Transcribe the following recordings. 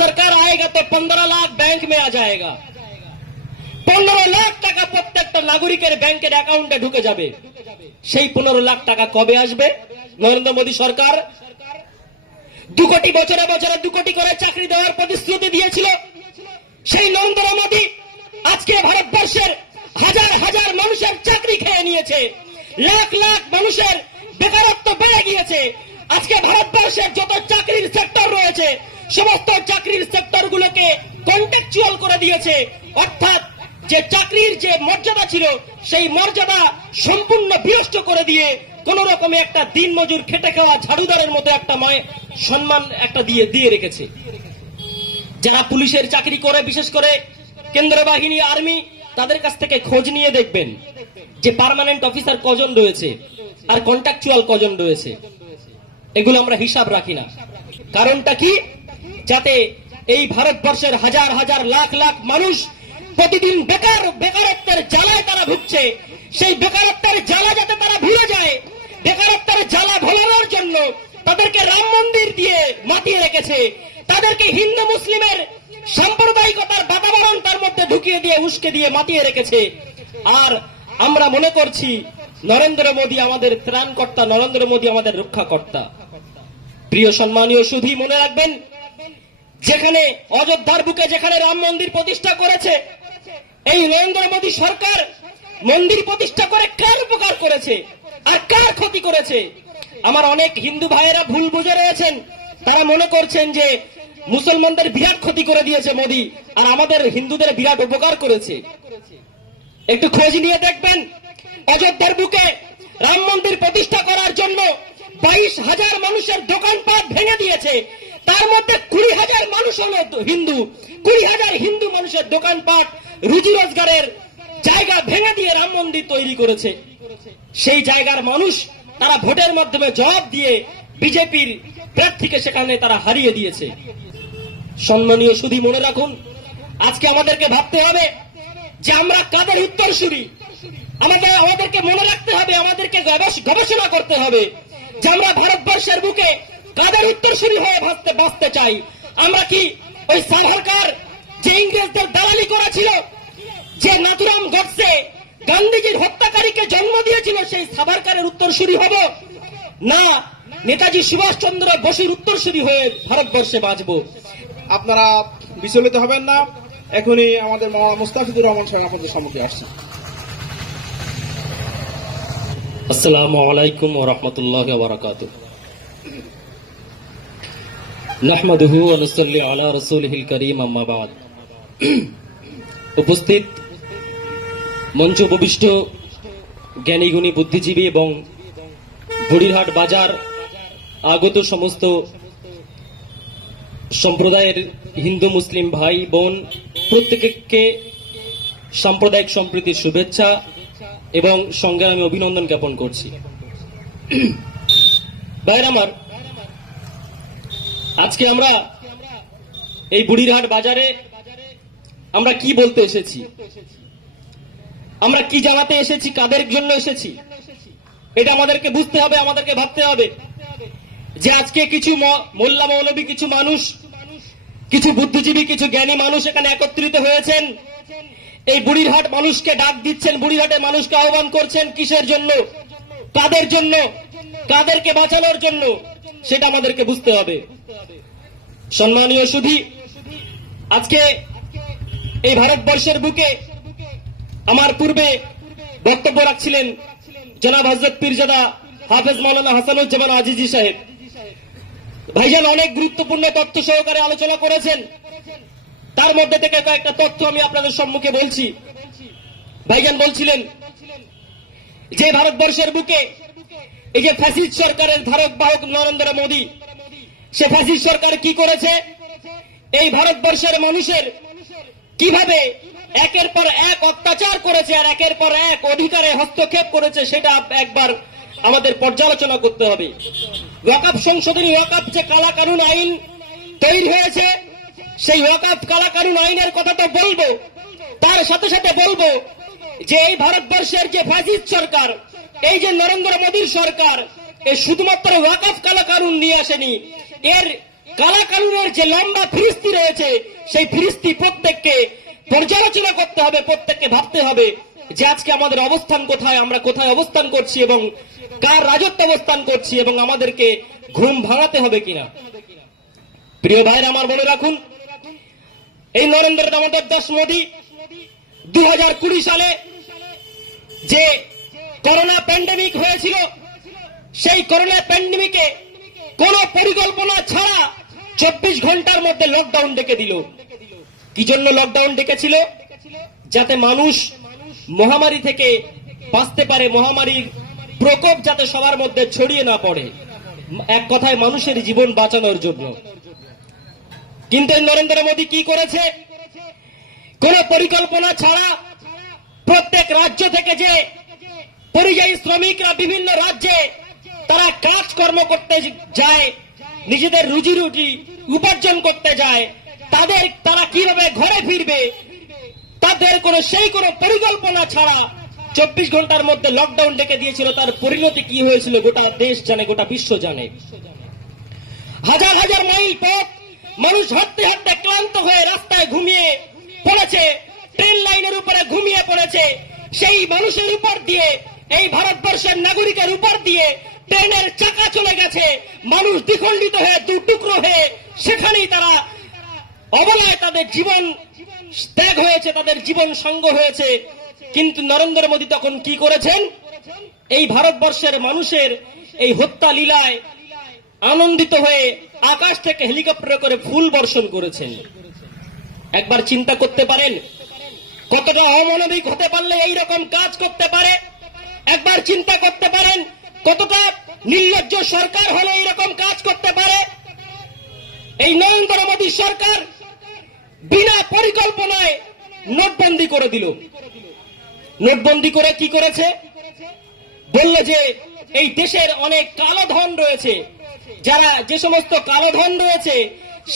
सरकार आएगा तो 15 लाख बैंक में आ जाएगा। 15 লাখ টাকা প্রত্যেকটা নাগরিকের ব্যাংকের অ্যাকাউন্টে ঢুকে যাবে। সেই 15 লাখ টাকা কবে আসবে? নরেন্দ্র মোদী সরকার 2 কোটি বছরে বছরে 2 কোটি করে চাকরি দেওয়ার প্রতিশ্রুতি দিয়েছিল। সেই নরেন্দ্র মোদী আজকে ভারতবর্ষের হাজার হাজার মানুষের চাকরি খেয়ে নিয়েছে, লাখ লাখ মানুষের বেকারত্ব বেড়ে গিয়েছে। আজকে ভারতবর্ষের যত চাকরির সেক্টর রয়েছে সমস্ত চাকরির সেক্টরগুলোকে কন্ট্রাকচুয়াল করে দিয়েছে, অর্থাৎ যে চাকরির যে মর্যাদা ছিল সেই মর্যাদা সম্পূর্ণ বিনষ্ট করে দিয়ে কোন রকমে একটা দিনমজুর খেটে খাওয়া ঝাড়ুদারের মতো একটা সম্মান একটা দিয়ে রেখেছে। যারা পুলিশের চাকরি করে, বিশেষ করে কেন্দ্র বাহিনী, আর্মি, তাদের কাছ থেকে খোঁজ নিয়ে দেখবেন যে পার্মানেন্ট অফিসার কজন রয়েছে আর কন্ট্রাকচুয়াল কজন রয়েছে। এগুলো আমরা হিসাব রাখি না। কারণটা কি? যাতে এই ভারতবর্ষের হাজার হাজার লাখ লাখ মানুষ প্রতিদিন বেকারত্বের জ্বালায় তারা ভুগছে, সেই বেকারত্বের জ্বালা যাতে তারা ভুলে যায়, বেকারত্বের জ্বালা ভোলানোর জন্য তাদেরকে রাম মন্দির দিয়ে মাতিয়ে রেখেছে, তাদেরকে হিন্দু মুসলিমের সাম্প্রদায়িকতার বাতাবরণ তার মধ্যে ঢুকিয়ে দিয়ে উস্কে দিয়ে মাতিয়ে রেখেছে। আর আমরা মনে করছি নরেন্দ্র মোদী আমাদের ত্রাণকর্তা, নরেন্দ্র মোদী আমাদের রক্ষাকর্তা। প্রিয় সম্মানীয় সুধী, মনে রাখবেন, যেখানে অযোধ্যার বুকে যেখানে রাম মন্দির প্রতিষ্ঠা করেছে, এই নরেন্দ্র মোদী সরকার মন্দির প্রতিষ্ঠা করে কার উপকার করেছে আর কার ক্ষতি করেছে? আমার অনেক হিন্দু ভাইয়েরা ভুল বুঝে রয়েছেন, তারা মনে করছেন যে মুসলমানদের বিরাট ক্ষতি করে দিয়েছে মোদী আর আমাদের হিন্দুদের বিরাট উপকার করেছে। একটু খোঁজ নিয়ে দেখবেন, অযোধ্যার বুকে রাম মন্দির প্রতিষ্ঠা করার জন্য 22,000 মানুষের দোকানপাট ভেঙে দিয়েছে, তার মধ্যে 20,000 মানুষ হলো হিন্দু। 20,000 হিন্দু মানুষের দোকানপাট, রুজি রোজগারের জায়গা ভেঙে দিয়ে রাম মন্দির তৈরি করেছে। সেই জায়গার মানুষ তারা ভোটের মাধ্যমে জবাব দিয়ে বিজেপির প্রার্থীকে সেখানে তারা হারিয়ে দিয়েছে। সম্মানীয় সুধী, মনে রাখুন, আজকে আমাদেরকে ভাবতে হবে যে আমরা কাদের উত্তরসূরি। আমাদেরকে মনে রাখতে হবে, আমাদেরকে গবেষণা করতে হবে যে আমরা ভারতবর্ষের বুকে কাদের উত্তরসূরি হয়ে বাঁচতে চাই। আমরা কি ওই সাভারকার যে ইংরেজদের দালালি করেছিল, যে নাথুরাম গডসে গান্ধীজির হত্যাকারীকে জন্ম দিয়েছিল, সেই সাভারকারের উত্তরসূরি হব, না নেতাজি সুভাষচন্দ্র বসুর উত্তরসূরি হয়ে ভারতবর্ষে বাঁচবো? আপনারা বিচলিত হবেন না, এখনই আমাদের মাওলানা মুস্তাফিজুর রহমান সাহেব আপনাদের সম্মুখে আসছে। আসসালামু আলাইকুম ওয়া রাহমাতুল্লাহি ওয়া বারাকাতুহু। নাহমাদুহু ওয়া নুসাল্লি আলা রাসূলিহিল কারীম, আম্মা বাদ। উপস্থিত মঞ্চ উপবিষ্ট জ্ঞানী গুণী বুদ্ধিজীবী এবং বুড়িরহাট বাজার আগত সমস্ত সম্প্রদায়ের হিন্দু মুসলিম ভাই বোন, প্রত্যেককে সাম্প্রদায়িক সম্প্রীতির শুভেচ্ছা এবং সঙ্গে আমি অভিনন্দন জ্ঞাপন করছি। ভাইরা আমার, আজকে আমরা এই বুড়িরহাট বাজারে আমরা কি বলতে এসেছি, আমরা কি জানাতে এসেছি, কাদের জন্য এসেছি, এটা আমাদেরকে বুঝতে হবে, আমাদেরকে ভাবতে হবে যে আজকে কিছু মোল্লা মৌলবী, কিছু মানুষ, কিছু বুদ্ধিজীবী, কিছু জ্ঞানী মানুষ এখানে একত্রিত হয়েছেন। এই বুড়িরহাট মানুষকে ডাক দিচ্ছেন, বুড়িরহাটের মানুষকে আহ্বান করছেন। কিসের জন্য, কাদের জন্য, কাদেরকে বাঁচানোর জন্য, সেটা আমাদেরকে বুঝতে হবে। সম্মানীয় সুধী, আজকে এই ভারতবর্ষের বুকে আমার পূর্বে বক্তব্য রাখছিলেন জনাব হযরত পীরজাদা হাফেজ মাওলানা হাসানুজ্জামান আজিজি সাহেব। ভাইজান অনেক গুরুত্বপূর্ণ তথ্য সহকারে আলোচনা করেছেন, তার মধ্যে থেকে কয়েকটা তথ্য আমি আপনাদের সম্মুখে বলছি। ভাইজান বলছিলেন যে ভারতবর্ষের বুকে এই যে ফ্যাসিস্ট সরকারের ধারক বাহক নরেন্দ্র মোদী, সে ফ্যাসিস্ট সরকার কি করেছে, এই ভারতবর্ষের মানুষের কিভাবে একের পর এক অত্যাচার করেছে আর একের পর এক অধিকারে হস্তক্ষেপ করেছে, সেটা একবার আমাদের পর্যালোচনা করতে হবে। ওয়াকফ সংশোধনী, ওয়াকফ যে কালা কানুন আইন তৈরি হয়েছে, সেই ওয়াকফ কালা কানুন আইনের কথা তো বলবো, তার সাথে সাথে বলবো যে এই ভারতবর্ষের যে ফ্যাসিস্ট সরকার, এই যে নরেন্দ্র মোদীর সরকার, এ শুধুমাত্র ওয়াকফ কালা কানুন নিয়ে আসেনি, এর কালা কানুনের যে লম্বা ফিরিস্তি রয়েছে সেই ফিরিস্তি প্রত্যেককে পর্যালোচনা করতে হবে, প্রত্যেককে ভাবতে হবে যে আজকে আমাদের অবস্থান কোথায়, আমরা কোথায় অবস্থান করছি এবং কার রাজত্ব অবস্থান করছি এবং আমাদেরকে ঘুম ভাঙাতে হবে কিনা। প্রিয় ভাইরা আমার বলে রাখুন, এই নরেন্দ্র দামোদর দাস মোদী 2020 সালে যে করোনা প্যান্ডেমিক হয়েছিল, সেই করোনা প্যান্ডেমিকে কোন পরিকল্পনা ছাড়া 24 ঘন্টার মধ্যে লকডাউন ডেকে দিল। কি জন্য লকডাউন ডেকেছিল? যাতে মানুষ মহামারী থেকে বাঁচতে পারে, মহামারীর প্রকোপ যাতে সবার মধ্যে ছড়িয়ে না পড়ে, এক কথায় মানুষের জীবন বাঁচানোর জন্য। কিন্তু নরেন্দ্র মোদী কি করেছে? কোন পরিকল্পনা ছাড়া প্রত্যেক রাজ্য থেকে যে পরিযায়ী শ্রমিকরা বিভিন্ন রাজ্যে তারা কাজকর্ম করতে যায়, নিজেদের রুজি রুটি উপার্জন করতে যায়, তারা কিভাবে ঘরে ফিরবে তাদের সেই কোনো পরিকল্পনা ছাড়া 24 ঘন্টার মধ্যে লকডাউন ডেকে দিয়েছিল। তার পরিণতি কি হয়েছিল গোটা দেশ জানে, গোটা বিশ্ব জানে। হাজার হাজার মাইল পথ মানুষ হাঁটতে হাঁটতে ক্লান্ত হয়ে রাস্তায় ঘুমিয়ে পড়েছে, ট্রেন লাইনের উপরে ঘুমিয়ে পড়েছে। সেই মানুষের উপর দিয়ে, এই ভারতবর্ষের নাগরিকের উপর দিয়ে ট্রেনের চাকা চলে গেছে, মানুষ দ্বিখণ্ডিত হয়ে দু টুকরো হয়ে সেখানেই তারা অবলায় তাদের জীবন ত্যাগ হয়েছে, তাদের জীবন সঙ্গ হয়েছে। কিন্তু নরেন্দ্র মোদী তখন কি করেছেন? এই ভারতবর্ষের মানুষের এই হত্যা লীলায় আনন্দিত হয়ে আকাশ থেকে হেলিকপ্টারে করে ফুল বর্ষণ করেছেন। একবার চিন্তা করতে পারেন কতটা অমানবিক হতে পারলে এইরকম কাজ করতে পারে? একবার চিন্তা করতে পারেন কতটা নির্লজ্জ সরকার হলে এইরকম কাজ করতে পারে? এই নরেন্দ্র মোদী সরকার বিনা পরিকল্পনায় নোটবন্দি করে দিল। নোটবন্দি করে কি করেছে? বলল যে এই দেশের অনেক কালো ধন রয়েছে, যে সমস্ত কালো ধন রয়েছে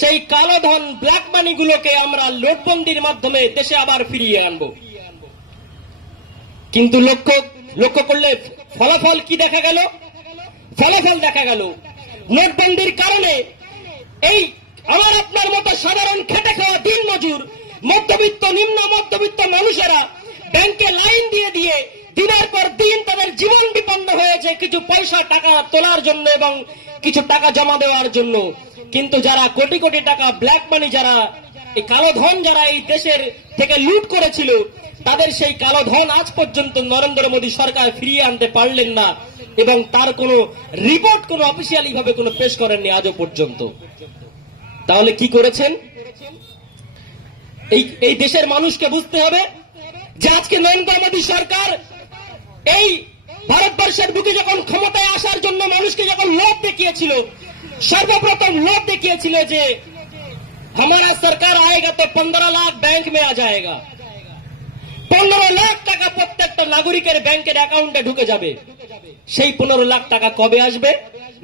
সেই কালো ধন ব্ল্যাক মানি গুলোকে আমরা নোটবন্দির মাধ্যমে দেশে আবার ফিরিয়ে আনবো। কিন্তু লক্ষ্য করলে ফলাফল কি দেখা গেল? ফলাফল দেখা গেল নোটবন্দির কারণে এই আমার আপনার মতো সাধারণ খেটে খাওয়া দিন মজুর, মধ্যবিত্ত, নিম্ন মধ্যবিত্ত মানুষেরা ব্যাংকে লাইন দিয়ে দিয়ে দিনের পর দিন তাদের জীবন বিপন্ন হয়েছে কিছু পয়সা টাকা তোলার জন্য এবং কিছু টাকা জমা দেওয়ার জন্য। কিন্তু যারা কোটি কোটি টাকা ব্ল্যাক মানি, যারা এই কালো ধন যারা এই দেশের থেকে লুট করেছিল, তাদের সেই কালো ধন আজ পর্যন্ত নরেন্দ্র মোদী সরকার ফিরিয়ে আনতে পারলেন না এবং তার কোনো রিপোর্ট কোনো অফিসিয়ালি ভাবে কোনো পেশ করেননি আজও পর্যন্ত। তাহলে কি করেছেন? এই দেশের মানুষকে বুঝতে হবে যে আজকে নরেন্দ্র মোদী সরকার এই ভারতবর্ষের বুকে যখন ক্ষমতায় আসার জন্য মানুষকে যখন লোভ দেখিয়েছিল, সর্বপ্রথম লোভ দেখিয়েছিল যে हमारा सरकार आएगा तो 15 लाख बैंक में आ जाएगा, 15 লাখ টাকা প্রত্যেকটা নাগরিকের ব্যাংকের অ্যাকাউন্টে ঢুকে যাবে। সেই 15 লাখ টাকা কবে আসবে?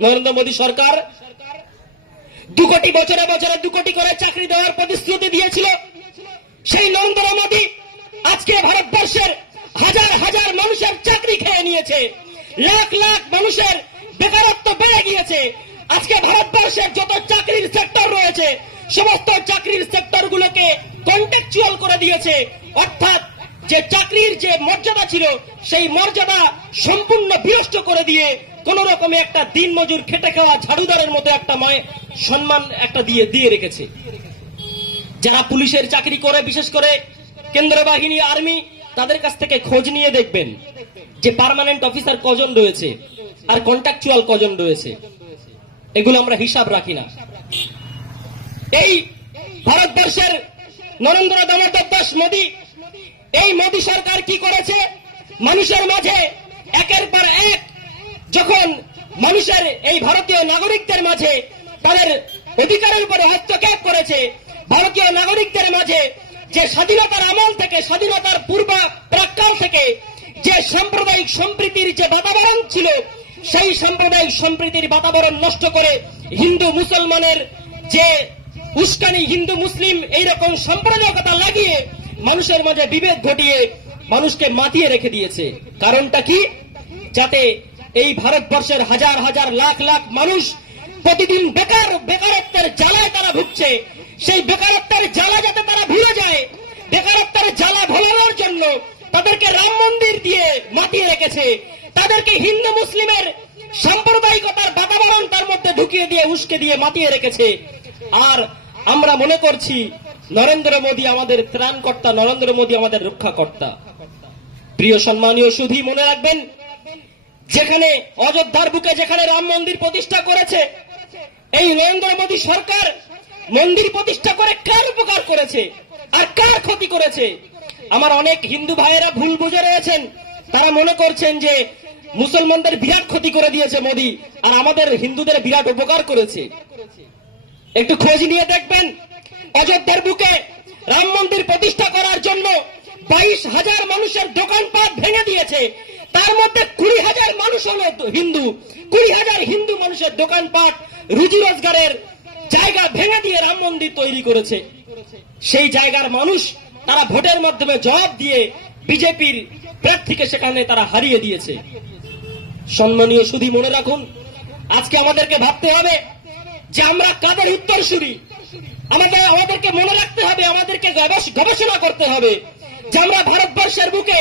নরেন্দ্র মোদী সরকার 2 কোটি বছরে বছরে 2 কোটি করে চাকরি দেওয়ার প্রতিশ্রুতি দিয়েছিল। সেই নরেন্দ্র মোদী আজকে ভারতবর্ষের হাজার হাজার মানুষের চাকরি খেয়ে নিয়েছে, লাখ লাখ মানুষের বেকারত্ব বেড়ে গিয়েছে। আজকে ভারতবর্ষের যত চাকরির সেক্টর রয়েছে সমস্ত চাকরির সেক্টরগুলোকে কন্ট্রাকচুয়াল করে দিয়েছে, অর্থাৎ যে চাকরির যে মর্যাদা ছিল সেই মর্যাদা সম্পূর্ণ বিনষ্ট করে দিয়ে কোন রকমে একটা দিন মজুর খেটে খাওয়া ঝাড়ুদারের মতো একটা সম্মান একটা দিয়ে রেখেছে। যারা পুলিশের চাকরি করে, বিশেষ করে কেন্দ্র বাহিনী, আর্মি, তাদের কাছ থেকে খোঁজ নিয়ে দেখবেন যে পার্মানেন্ট অফিসার কজন রয়েছে আর কন্ট্রাকচুয়াল কজন রয়েছে, এগুলো আমরা হিসাব রাখি না। এই ভারতবর্ষের নরেন্দ্র দামোদর দাস মোদী, এই মোদী সরকার কি করেছে? মানুষের মাঝে একের পর এক যখন মানুষের এই ভারতীয় নাগরিকদের মাঝে তাদের অধিকারের উপরে হস্তক্ষেপ করেছে, ভারতীয় নাগরিকদের মাঝে যে স্বাধীনতার আমল থেকে, স্বাধীনতার প্রাক্কাল থেকে যে সাম্প্রদায়িক সম্প্রীতির যে বাতাবরণ ছিল, সেই সাম্প্রদায়িক সম্প্রীতির বাতাবরণ নষ্ট করে হিন্দু মুসলমানের যে উস্কানি, হিন্দু মুসলিম এইরকম সাম্প্রদায়িকতা লাগিয়ে মানুষের মাঝে বিভেদ ঘটিয়ে মানুষকে মাতিয়ে রেখে দিয়েছে। কারণটা কি? যাতে এই ভারতবর্ষের হাজার হাজার লাখ লাখ মানুষ প্রতিদিন বেকারত্বের জ্বালায় তারা ভুগছে। সেই বেকারত্বের জ্বালা যাতে তারা ভুলে যায়, বেকারত্বের জ্বালা ভোলানোর জন্য তাদেরকে রাম মন্দির দিয়ে মাতিয়ে রেখেছে, তাদেরকে হিন্দু মুসলিমের সাম্প্রদায়িকতার বাতাবরণ তার মধ্যে ঢুকিয়ে দিয়ে উস্কে দিয়ে মাতিয়ে রেখেছে। আর আমরা মনে করছি নরেন্দ্র মোদী আমাদের ত্রাণকর্তা, নরেন্দ্র মোদী আমাদের রক্ষাকর্তা। প্রিয় সম্মানীয় সুধী, মনে রাখবেন, যেখানে অযোধ্যার বুকে যেখানে রাম মন্দির প্রতিষ্ঠা করেছে, এই নরেন্দ্র মোদী সরকার মন্দির প্রতিষ্ঠা করে কার উপকার করেছে আর কার ক্ষতি করেছে? আমার অনেক হিন্দু ভাইয়েরা ভুল বুঝে রয়েছেন, তারা মনে করছেন যে মুসলমানদের বিরাট ক্ষতি করে দিয়েছে মোদী আর আমাদের হিন্দুদের বিরাট উপকার করেছে। একটু খোঁজ নিয়ে দেখবেন, অযোধ্যার বুকে রাম মন্দির প্রতিষ্ঠা করার জন্য 22,000 মানুষের দোকানপাট ভেঙে দিয়েছে, তার মধ্যে 20,000 মানুষ হলো হিন্দু। 20,000 হিন্দু মানুষের দোকানপাট, রুজি রোজগারের জায়গা ভেঙে দিয়ে রাম মন্দির তৈরি করেছে। সেই জায়গার মানুষ তারা ভোটের মাধ্যমে জবাব দিয়ে বিজেপির প্রার্থীকে সেখানে তারা হারিয়ে দিয়েছে। সম্মানীয় সুধী, মনে রাখুন, আজকে আমাদেরকে ভাবতে হবে যে আমরা কাদের উত্তরসূরি। আমাদেরকে মনে রাখতে হবে, আমাদেরকে গবেষণা করতে হবে যে আমরা ভারতবর্ষের বুকে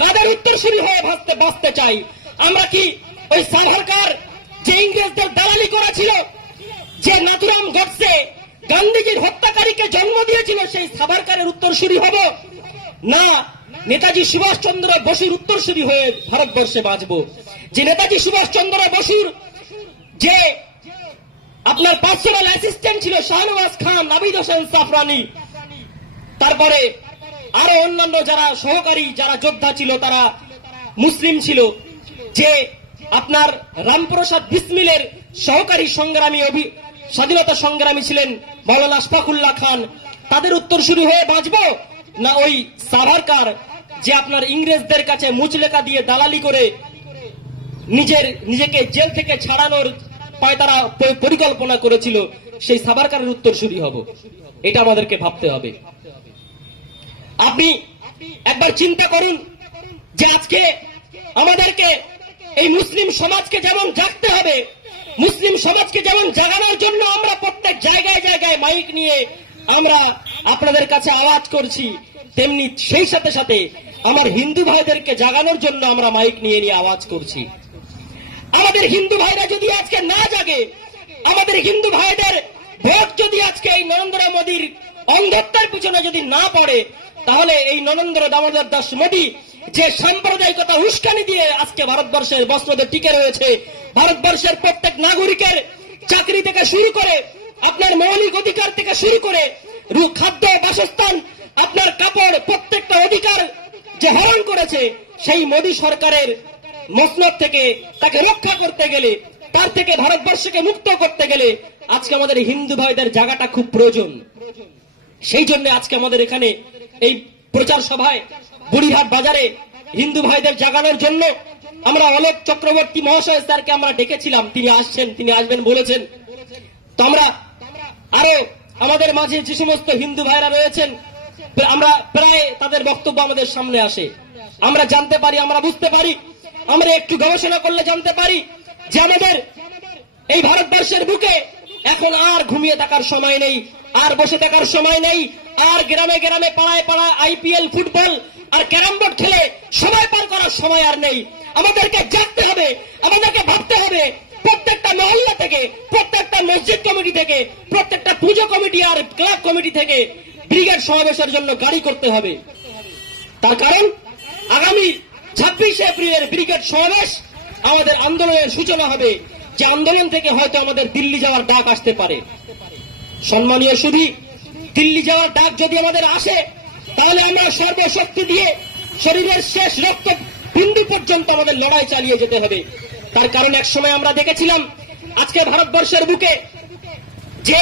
কাদের উত্তরসূরি হয়ে বাঁচতে চাই। আমরা কি ওই সাভারকার যে ইংরেজদের দালালি করেছিল, যে নাথুরাম গডসে গান্ধীজির হত্যাকারীকে জন্ম দিয়েছিল, সেই সাভারকারের উত্তরসূরি হব? না, নেতাজি সুভাষচন্দ্র বসুর উত্তরসূরি হয়ে ভারতবর্ষে বাঁচবো। যে নেতাজি সুভাষচন্দ্র বসুর যে আপনার পার্সোনাল অ্যাসিস্ট্যান্ট ছিল শাহনওয়াজ খান, আবিদ হোসেন সাফরানি, তারপরে আরো অন্যান্য যারা সহকারী যারা যোদ্ধা ছিল তারা মুসলিম ছিল, যে আপনার রামপ্রসাদ বিসমিলের সহকারী সংগ্রামী স্বাধীনতা সংগ্রামী ছিলেন মাওলানা আশফাকুল্লাহ খান, তাদের উত্তরসূরি হয়ে বাঁচবো? না ওই সাভারকার যে আপনার ইংরেজদের কাছে মুচলেকা দিয়ে দালালি করে নিজেকে জেল থেকে ছাড়ানোর তারা পরিকল্পনা করেছিল, সেই সাভারকারের উত্তরসূরি হব? এটা আমাদেরকে ভাবতে হবে। আপনি একবার চিন্তা করুন যে আজকে আমাদেরকে এই মুসলিম সমাজকে যেমন জাগতে হবে, মুসলিম সমাজকে যেমন জাগানোর জন্য আমরা প্রত্যেক জায়গায় জায়গায় মাইক নিয়ে আমরা আপনাদের কাছে আওয়াজ করছি, তেমনি সেই সাথে সাথে আমার হিন্দু ভাইদেরকে জাগানোর জন্য আমরা মাইক নিয়ে আওয়াজ করছি। আমাদের হিন্দু ভাইরা যদি আজকে না জাগে, আমাদের হিন্দু ভাইদের ভোট যদি আজকে এই নরেন্দ্র মোদীর অন্ধত্বের পিছনে যদি না পড়ে, তাহলে এই নরেন্দ্র দামোদর দাস মোদী যে সাম্প্রদায়িকতা উস্কানি দিয়ে আজকে ভারতবর্ষের বস্ত্রদের টিকে রয়েছে, ভারতবর্ষের প্রত্যেক নাগরিকের চাকরি থেকে শুরু করে আপনার মৌলিক অধিকার থেকে শুরু করে খাদ্য, বাসস্থান, আপনার কাপড়, প্রত্যেকটা অধিকার যে হরণ করেছে, সেই মোদী সরকারের মসনদ থেকে তাকে রক্ষা করতে গেলে, তার থেকে ভারতবর্ষকে মুক্ত করতে গেলে আজকে আমাদের হিন্দু ভাইদের জায়গাটা খুব প্রয়োজন। সেই জন্য আজকে আমাদের এখানে এই প্রচার সভায় বুড়িহাট বাজারে হিন্দু ভাইদের জাগানোর জন্য আমরা অলোক চক্রবর্তী মহাশয় স্যারকে আমরা ডেকেছিলাম, তিনি আসছেন, তিনি আসবেন বলেছেন। তো আমরা আরো আমাদের মাঝে যে সমস্ত হিন্দু ভাইরা রয়েছেন, আমরা প্রায় তাদের বক্তব্য আমাদের সামনে আসে, আমরা জানতে পারি, আমরা বুঝতে পারি, আমরা একটু গবেষণা করলে জানতে পারি যে আমাদের এই ভারতবর্ষের বুকে এখন আর ঘুমিয়ে থাকার সময় নেই, আর বসে থাকার সময় নেই, আর গ্রামে গ্রামে পাড়ায় পাড়ায় আইপিএল, ফুটবল আর ক্যারাম বোর্ড খেলে সময় পার করার সময় আর নেই। আমাদেরকে জাগতে হবে, আমাদেরকে ভাবতে হবে, প্রত্যেকটা মহল্লা থেকে, প্রত্যেকটা মসজিদ কমিটি থেকে, প্রত্যেকটা পুজো কমিটি আর ক্লাব কমিটি থেকে ব্রিগেড সমাবেশের জন্য গাড়ি করতে হবে। তার কারণ আগামী 26 এপ্রিলের ব্রিগেড সমাবেশ আমাদের আন্দোলনের সূচনা হবে, যে আন্দোলন থেকে হয়তো আমাদের দিল্লি যাওয়ার ডাক আসতে পারে। সম্মানীয় সুধী, দিল্লি যাওয়ার ডাক যদি আমাদের আসে, তাহলে আমরা সর্বশক্তি দিয়ে শরীরের শেষ রক্ত বিন্দু পর্যন্ত আমাদের লড়াই চালিয়ে যেতে হবে। তার কারণ একসময় আমরা দেখেছিলাম আজকে ভারতবর্ষের বুকে যে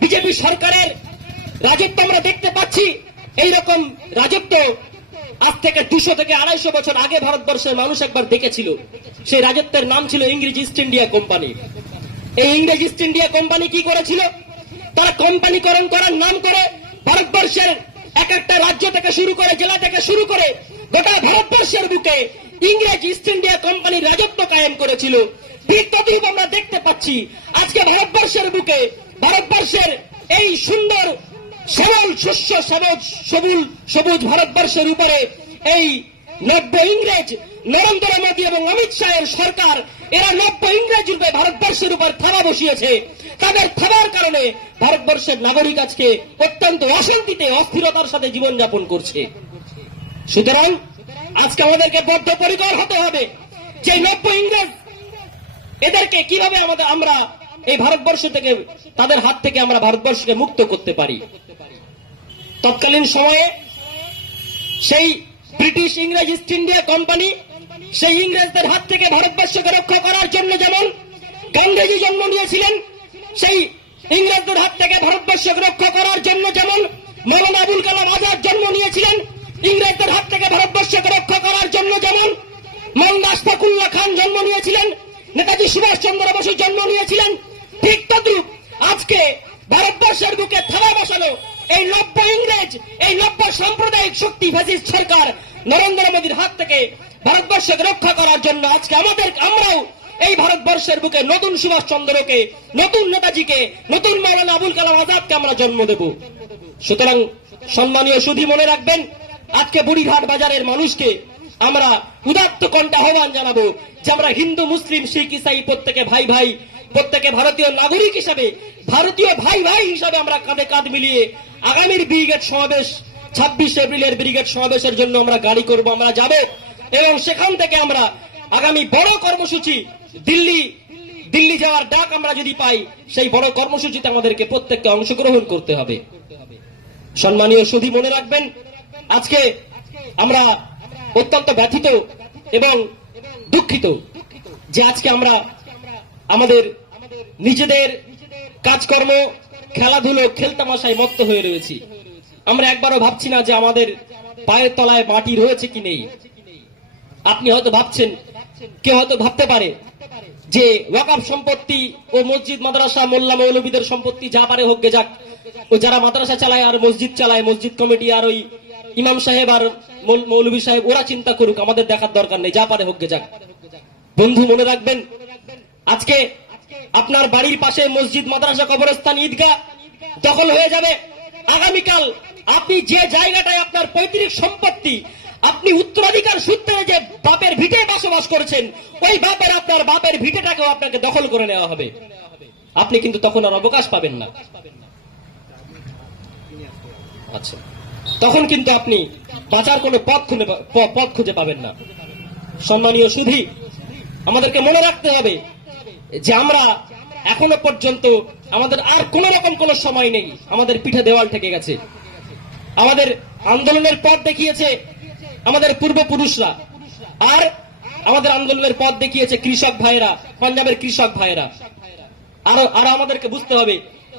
বিজেপি সরকারের রাজত্ব আমরা দেখতে পাচ্ছি, এইরকম রাজত্ব আজ থেকে 200 থেকে 250 বছর আগে ভারতবর্ষের মানুষ একবার দেখেছিল। সেই রাজত্বের নাম ছিল ইংরেজ ইস্ট ইন্ডিয়া কোম্পানি। এই ইংরেজ ইস্ট ইন্ডিয়া কোম্পানি কি করেছিল? তারা কোম্পানিকরণ করার নাম করে ভারতবর্ষের এক একটা রাজ্য থেকে শুরু করে, জেলা থেকে শুরু করে গোটা ভারতবর্ষের বুকে ইংরেজ ইস্ট ইন্ডিয়া কোম্পানির রাজত্ব কায়েম করেছিল। ঠিক তদ্রূপ আমরা দেখতে পাচ্ছি আজকে ভারতবর্ষের বুকে, ভারতবর্ষের এই সুন্দর শ্যামল শস্য সবুজ ভারতবর্ষের উপরে এই নব্য ইংরেজ নরেন্দ্র মোদী এবং অমিত শাহের সরকার, এরা নব্য ইংরেজ রূপে ভারতবর্ষের উপর থাবা বসিয়েছে। তাদের থাবার কারণে ভারতবর্ষের নাগরিক আজকে অত্যন্ত অশান্তিতে, অস্থিরতার সাথে জীবনযাপন করছে। সুতরাং আজকে আমাদেরকে বদ্ধপরিকর হতে হবে যে নব্য ইংরেজ এদেরকে কিভাবে আমরা এই ভারতবর্ষ থেকে, তাদের হাত থেকে আমরা ভারতবর্ষকে মুক্ত করতে পারি। তৎকালীন সময়ে সেই ব্রিটিশ ইংরেজ ইস্ট ইন্ডিয়া কোম্পানি সেই ইংরেজদের হাত থেকে ভারতবর্ষকে রক্ষা করার জন্য যেমন গান্ধীজি জন্ম নিয়েছিলেন, সেই ইংরেজদের হাত থেকে ভারতবর্ষকে রক্ষা করার জন্য যেমন মৌলানা আবুল কালাম আজাদ জন্ম নিয়েছিলেন, ইংরেজদের হাত থেকে ভারতবর্ষকে রক্ষা করার জন্য যেমন মোহাম্মদ আশফাকুল্লাহ খান জন্ম নিয়েছিলেন, নেতাজি সুভাষ চন্দ্র বসু জন্ম নিয়েছিলেন, ঠিক তদ্রূপ আজকে ভারতবর্ষের বুকে থাবা বসানো এই নব্য ইংরেজ, এই নব্য সাম্প্রদায়িক শক্তি ফ্যাসিস্ট সরকার নরেন্দ্র মোদীর হাত থেকে ভারতবর্ষকে রক্ষা করার জন্য আজকে আমরাও এই ভারতবর্ষের বুকে নতুন সুভাষ চন্দ্রকে, নতুন নেতাজিকে, নতুন মৌলানা আবুল কালাম আজাদকে আমরা জন্ম দেব। সুতরাং সম্মানীয় সুধী, মনে রাখবেন আজকে বুড়িঘাট বাজারের মানুষকে আমরা উদাত্ত কণ্ঠে আহ্বান জানাবো যে আমরা হিন্দু, মুসলিম, শিখ, ইসাই প্রত্যেকে ভাই ভাই, প্রত্যেকে ভারতীয় নাগরিক হিসাবে, ভারতীয় ভাই ভাই হিসাবে আমরা কাঁধে কাঁধ মিলিয়ে আগামীর ব্রিগেড সমাবেশ, 26 এপ্রিলের ব্রিগেড সমাবেশের জন্য আমরা গাড়ি করব, আমরা যাব এবং সেখান থেকে আমরা আগামী বড় কর্মসূচি দিল্লি যাওয়ার ডাক আমরা যদি পাই, সেই বড় কর্মসূচিতে আমাদেরকে প্রত্যেককে অংশগ্রহণ করতে হবে। সম্মানীয় সুধী, মনে রাখবেন আজকে আমরা অত্যন্ত ব্যথিত এবং দুঃখিত যে আজকে আমরা আমাদের নিজেদের কাজকর্ম, খেলাধুলো, খেলতামাশায় মত্ত হয়ে রয়েছি। আমরা একবারও ভাবছি না যে আমাদের পায়ের তলায় মাটি রয়েছে কি নেই। আপনি হয়তো ভাবছেন, কেউ হয়তো ভাবতে পারে যে ওয়াকফ সম্পত্তি ও মসজিদ, মাদ্রাসা, মোল্লা মৌলবীদের সম্পত্তি যা পারে হোক গে যাক, ও যারা মাদ্রাসা চালায় আর মসজিদ চালায়, মসজিদ কমিটি আর ওই ইমাম সাহেব আর মৌলবী সাহেব, ওরা চিন্তা করুক, আমাদের দেখার দরকার নেই, যা পারে হোক গে যাক। বন্ধু, মনে রাখবেন আজকে আপনার বাড়ির পাশে মসজিদ, মাদ্রাসা, কবরস্থান, ঈদগাহ দখল হয়ে যাবে। আগামীকাল আপনি যে জায়গাটায় আপনার পৈতৃক সম্পত্তি, আপনি উত্তরাধিকার সূত্রে যে বাপের ভিটে বসবাস করেছেন, ওই আপনার বাপের ভিটেটাকেও আপনাকে দখল করে নেওয়া হবে। আপনি কিন্তু তখন আর অবকাশ পাবেন না। আচ্ছা, তখন কিন্তু আপনি বাঁচার কোনো পথ খুঁজে পাবেন না। সম্মানীয় সুধী, আমাদেরকে মনে রাখতে হবে যে আমরা এখনো পর্যন্ত আমাদের আর কোন রকম কোন সময় নেই, আমাদের পিঠে দেওয়াল ঠেকে গেছে। আমাদের আন্দোলনের পথ দেখিয়েছে আমাদের পূর্বপুরুষরা, আর আমাদের আন্দোলনের পথ দেখিয়েছে কৃষক ভাইয়েরা, পাঞ্জাবের কৃষক ভাইয়েরা। আর আমাদেরকে বুঝতে হবে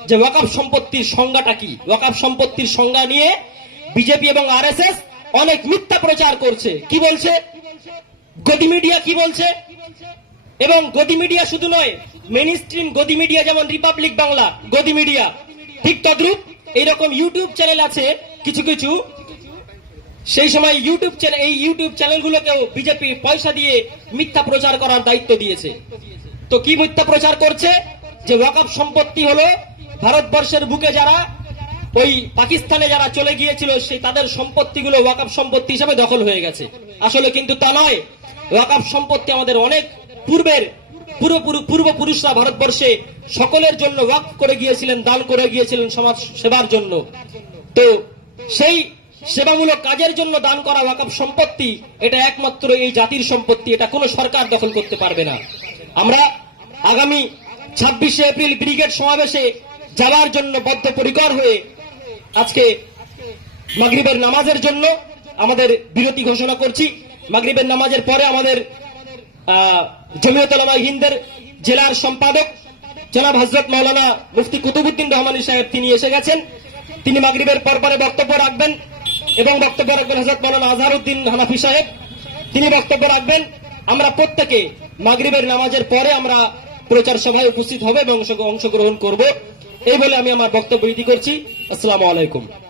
যে ওয়াকফ সম্পত্তির সংজ্ঞাটা কি। ওয়াকফ সম্পত্তির সংজ্ঞা নিয়ে বিজেপি এবং আরএসএস অনেক মিথ্যা প্রচার করছে। কি বলছে? গদি মিডিয়া কি বলছে? এবং গদি মিডিয়া শুধু নয়, মেইন স্ট্রিম গদি মিডিয়া যেমন রিপাবলিক বাংলা গদি মিডিয়া, ঠিক তদ্রূপ এইরকম ইউটিউব চ্যানেল আছে কিছু কিছু। সেই সময় এই ইউটিউব চ্যানেলগুলোকেও বিজেপি পয়সা দিয়ে মিথ্যা প্রচার করার দায়িত্ব দিয়েছে। তো কি মিথ্যা প্রচার করছে? যে ওয়াকফ সম্পত্তি হলো ভারতবর্ষের বুকে যারা ওই পাকিস্তানে যারা চলে গিয়েছিল, সেই তাদের সম্পত্তিগুলো ওয়াকফ সম্পত্তি হিসেবে দখল হয়ে গেছে। আসলে কিন্তু তা নয়। ওয়াকফ সম্পত্তি আমাদের অনেক পূর্বপুরুষরা ভারতবর্ষে সকলের জন্য ওয়াকফ করে গিয়েছিলেন, দান করে গিয়েছিলেন সমাজ সেবার জন্য। তো সেই সেবামূলক কাজের জন্য দান করা ওয়াকফ সম্পত্তি, এটা একমাত্র এই জাতির সম্পত্তি, এটা কোনো সরকার দখল করতে পারবে না। আমরা আগামী 26 এপ্রিল ব্রিগেড সমাবেশে যাওয়ার জন্য বদ্ধপরিকর হয়ে আজকে মাগরিবের নামাজের জন্য আমাদের বিরতি ঘোষণা করছি। মাগরিবের নামাজের পরে আমাদের জমিয়ত উলামায়ে হিন্দের জেলার সম্পাদক জনাব হযরত মাওলানা মুফতি কুতুবউদ্দিন রহমানী সাহেব তিনি এসে গেছেন। তিনি মাগরিবের পরে বক্তব্য রাখবেন এবং বক্তব্য রাখবেন হযরত মাওলানা আজহারউদ্দিন হানাফি সাহেব, তিনি বক্তব্য রাখবেন। আমরা প্রত্যেকে মাগরিবের নামাজের পরে আমরা প্রচার সভায় উপস্থিত হবে এবং অংশগ্রহণ করব। এই বলে আমি আমার বক্তব্য ইতি করছি। আসসালামু আলাইকুম।